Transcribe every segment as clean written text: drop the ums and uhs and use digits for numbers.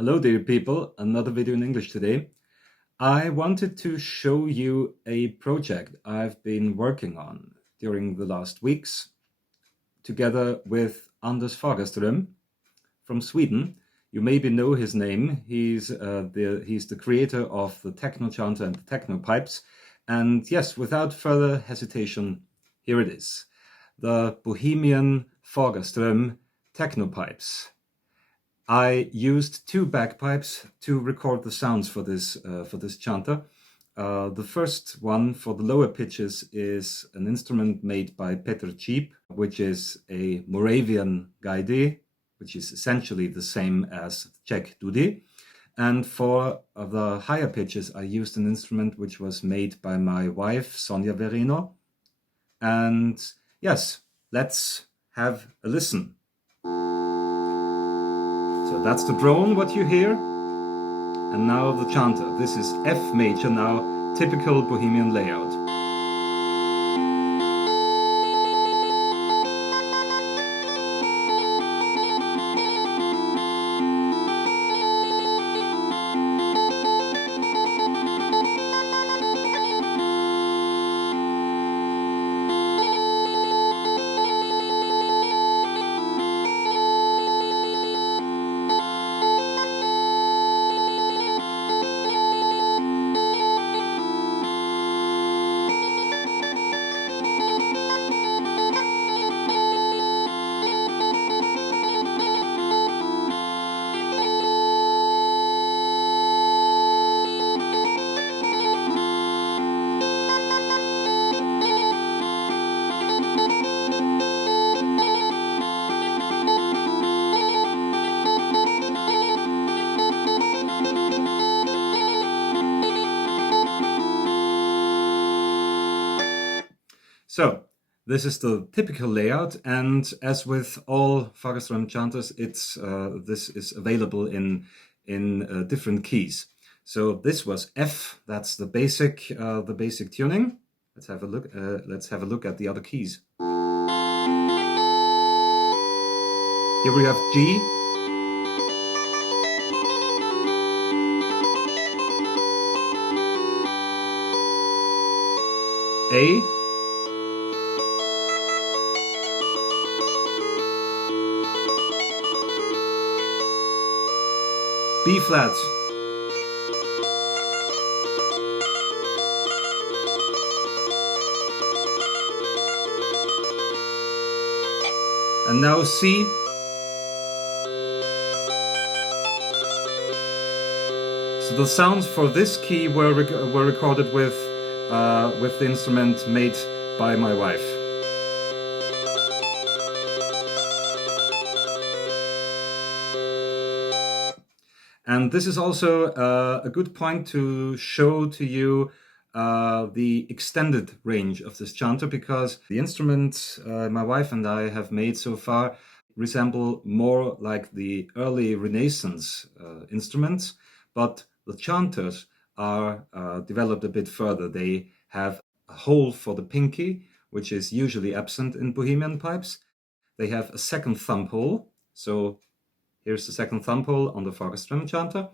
Hello dear people, another video in English today. I wanted to show you a project I've been working on during the last weeks together with Anders Fagerström from Sweden. You maybe know his name. He's the creator of the Techno Chanter and the Technopipes. And yes, without further hesitation, here it is. The Bohemian Fagerström Technopipes. I used two bagpipes to record the sounds for this chanter. The first one for the lower pitches is an instrument made by Petr Číp, which is a Moravian gaidi, which is essentially the same as Czech Dudy. And for the higher pitches, I used an instrument which was made by my wife, Vereno. And yes, let's have a listen. So that's the drone, what you hear. And now the chanter. This is F major now, typical Bohemian layout. So this is the typical layout, and as with all Fagerström chanters, this is available in different keys. So this was F. That's the basic tuning. Let's have a look. Let's have a look at the other keys. Here we have G. A. B flat, and now C, so the sounds for this key were recorded with the instrument made by my wife. And this is also a good point to show to you the extended range of this chanter, because the instruments my wife and I have made so far resemble more like the early Renaissance instruments, but the chanters are developed a bit further. They have a hole for the pinky, which is usually absent in Bohemian pipes. They have a second thumb hole, so here's the second thumb hole on the Fagerström chanter.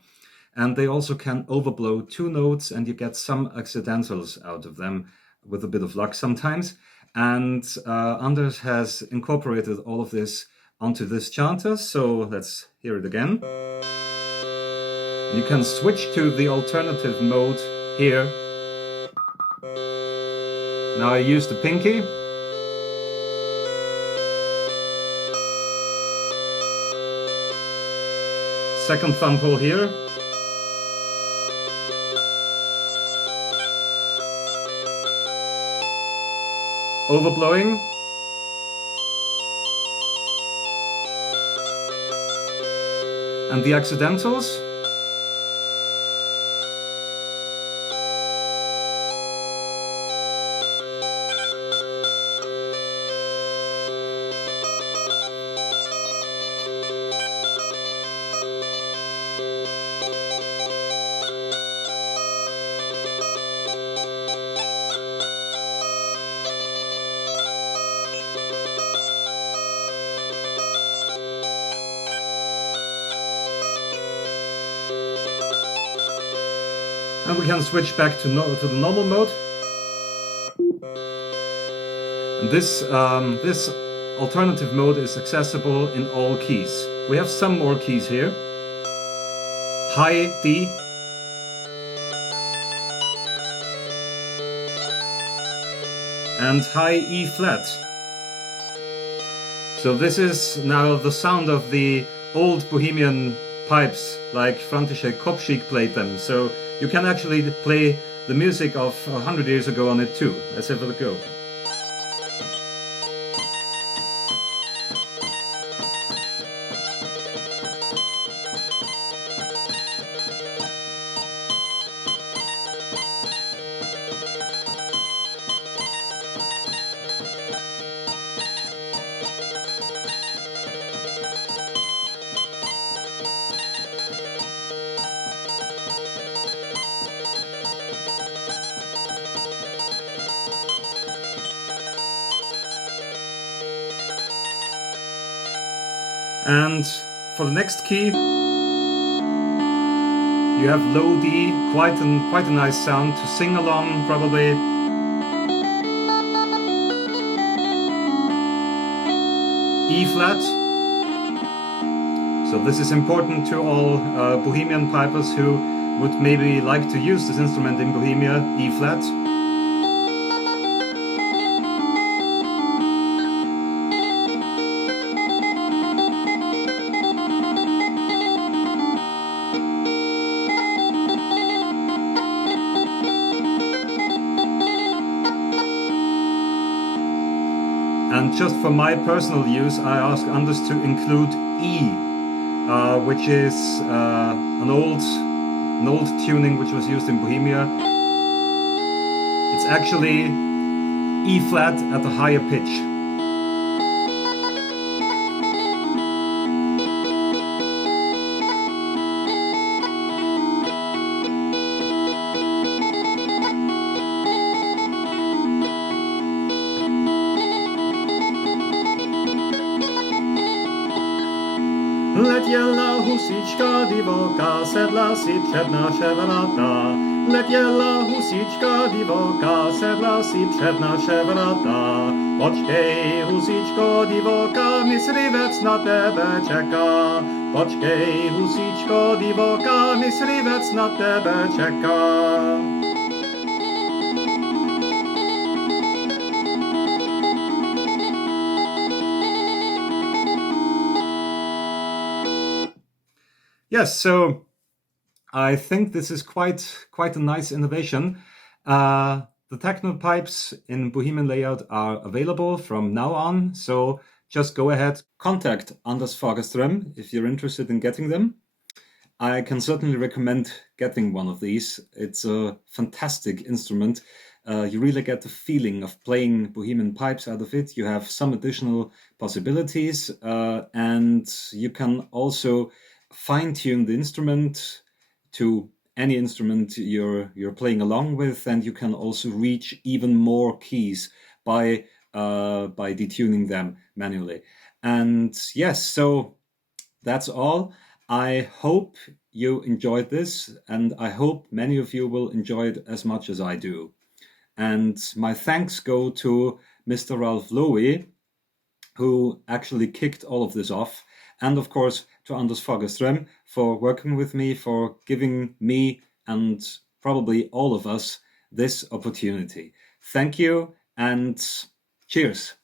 And they also can overblow two notes, and you get some accidentals out of them with a bit of luck sometimes. And Anders has incorporated all of this onto this chanter, so let's hear it again. You can switch to the alternative mode here. Now I use the pinky. Second thumb hole here. Overblowing. And the accidentals. And we can switch back to the normal mode. And this alternative mode is accessible in all keys. We have some more keys here. High D, and high E flat. So this is now the sound of the old Bohemian pipes, like František Kopšík played them. So you can actually play the music of 100 years ago on it too. Let's have a go. And for the next key, you have low D, quite a nice sound to sing along probably. E flat. So this is important to all Bohemian pipers who would maybe like to use this instrument in Bohemia, E flat. And just for my personal use, I asked Anders to include E, which is an old tuning which was used in Bohemia. It's actually E flat at a higher pitch. Leciała husiczka divoka, sedla si przed nasze wrata. Leciała husiczka divoka, sedla si przed nasze wrata. Poczkej, husiczko divoka, myslivec na tebe czeka. Poczkej, husiczko divoka, myslivec na tebe czeka. Yes, so I think this is quite a nice innovation. The Technopipes in Bohemian layout are available from now on, so just go ahead, contact Anders Fagerström if you're interested in getting them. I can certainly recommend getting one of these. It's a fantastic instrument. You really get the feeling of playing Bohemian pipes out of it. You have some additional possibilities, and you can also fine-tune the instrument to any instrument you're playing along with, and you can also reach even more keys by detuning them manually. And yes, so that's all. I hope you enjoyed this, and I hope many of you will enjoy it as much as I do. And my thanks go to Mr. Ralph Lowy, who actually kicked all of this off, and of course to Anders Fagerström for working with me, for giving me and probably all of us this opportunity. Thank you and cheers.